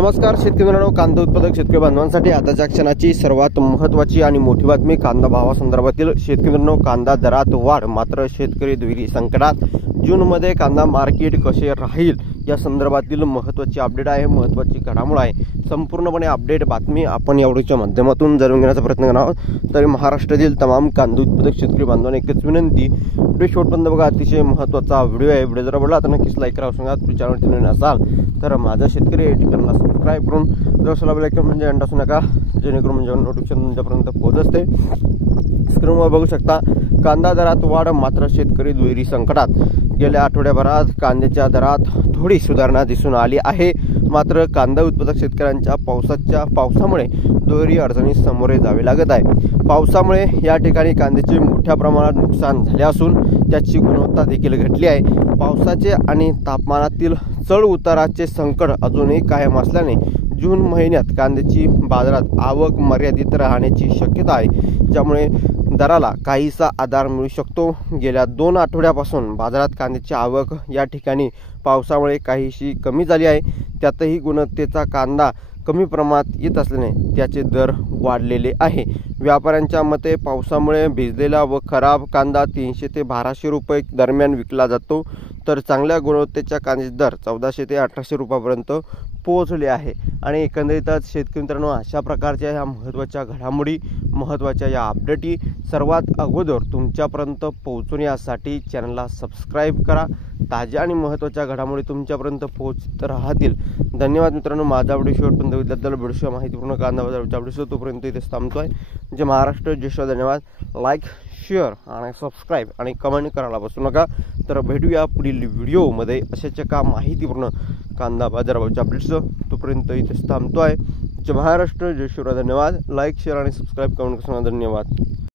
नमस्कार शेतकरी मित्रांनो, कांदा उत्पादक शेतकरी बांधवांसाठी आताच्या क्षणाची सर्वात महत्त्वाची आणि मोठी बातमी कांदा भावासंदर्भातील। शेतकरी मित्रांनो, कांदा दरात वाढ मात्र शेतकरी दुहेरी संकटात। जूनमध्ये कांदा मार्केट कसे राहील या संदर्भातील महत्त्वाची अपडेट आहे, महत्त्वाची घडामोड आहे। संपूर्णपणे अपडेट बातमी आपण या व्हिडिओच्या माध्यमातून जाणून घेण्याचा प्रयत्न करणार आहोत। तर महाराष्ट्रातील तमाम कांदा उत्पादक शेतकरी बांधवांना एकच विनंती, व्हिडिओ शेवटपर्यंत बघा, अतिशय महत्त्वाचा व्हिडिओ आहे। व्हिडिओ जर आवडला तर नक्कीच लाईक करा। सांगा तुम्ही चॅनलवर नवीन असाल तर माझा शेतकरी चॅनलला सबस्क्राइब करून जर बेल आयकॉन म्हणजे अंडा असू नका, जेणेकरून म्हणजे नोटिफिकेशन तुमच्यापर्यंत पोहोचत असते। स्क्रीनवर बघू शकता, कांदा दरात वाढ मात्र शेतकरी दुहेरी संकटात। गेल्या आठवड्याभरात कांद्याच्या दरात थोडी सुधारणा दिसून आली आहे, मात्र कांदा उत्पादक शेतकऱ्यांच्या पावसामुळे दुहेरी अडचणीस सामोरे जावे लागत आहे। पावसामुळे या ठिकाणी कांद्याचे मोठ्या प्रमाणात नुकसान झाले असून त्याची गुणवत्ता देखील घटली आहे। पावसाचे आणि तापमानातील चढ उताराचे संकट अजूनही कायम असल्याने जून महिन्यात कांद्याची बाजारात आवक मर्यादित राहण्याची शक्यता आहे, ज्यामुळे दराला काहीसा आधार मिळू शकतो। गेल्या 2 आठवड्यापासून बाजारात कांद्याची आवक या ठिकाणी पावसामुळे काहीशी कमी झाली आहे। त्यातही गुणवत्तेचा कांदा कमी प्रमाणात येत असल्याने त्याचे दर वाढलेले आहे। व्यापाऱ्यांच्या मते पावसामुळे भिजलेला व खराब कांदा 300 ते 1200 रुपये दरम्यान विकला जातो, तर चांगल्या गुणवत्तेच्या कांद्याचे दर 1400 ते 1800 रुपयापर्यंत पोहोचले आहे। आणि एकंदरीतच शेतकरी मित्रांनो, अशा प्रकारच्या ह्या महत्त्वाच्या घडामोडी, महत्त्वाच्या या अपडेटी सर्वात अगोदर तुमच्यापर्यंत पोहोचवण्यासाठी चॅनलला सबस्क्राइब करा। ताज्या आणि महत्त्वाच्या घडामोडी तुमच्यापर्यंत पोहोचत राहतील। धन्यवाद मित्रांनो, माझा व्हिडिओ शेवटपर्यंत बघितल्याबद्दल। व्हिडिओ माहितीपूर्ण कांदा बाजाराच्या व्हिडिओ तोपर्यंत इथेच थांबतोय। जय महाराष्ट्र, जय श्री, धन्यवाद। लाईक, शेअर आणि सबस्क्राइब आणि कमेंट करायला बसू नका। तर भेटूया पुढील व्हिडिओमध्ये अशाच एका माहितीपूर्ण कांदा बाजाराच्या अपडेट्स। तोपर्यंत इथेच थांबतोय। जय महाराष्ट्र, जय श्री, धन्यवाद। लाईक, शेअर आणि सबस्क्राइब कमेंट करा। धन्यवाद।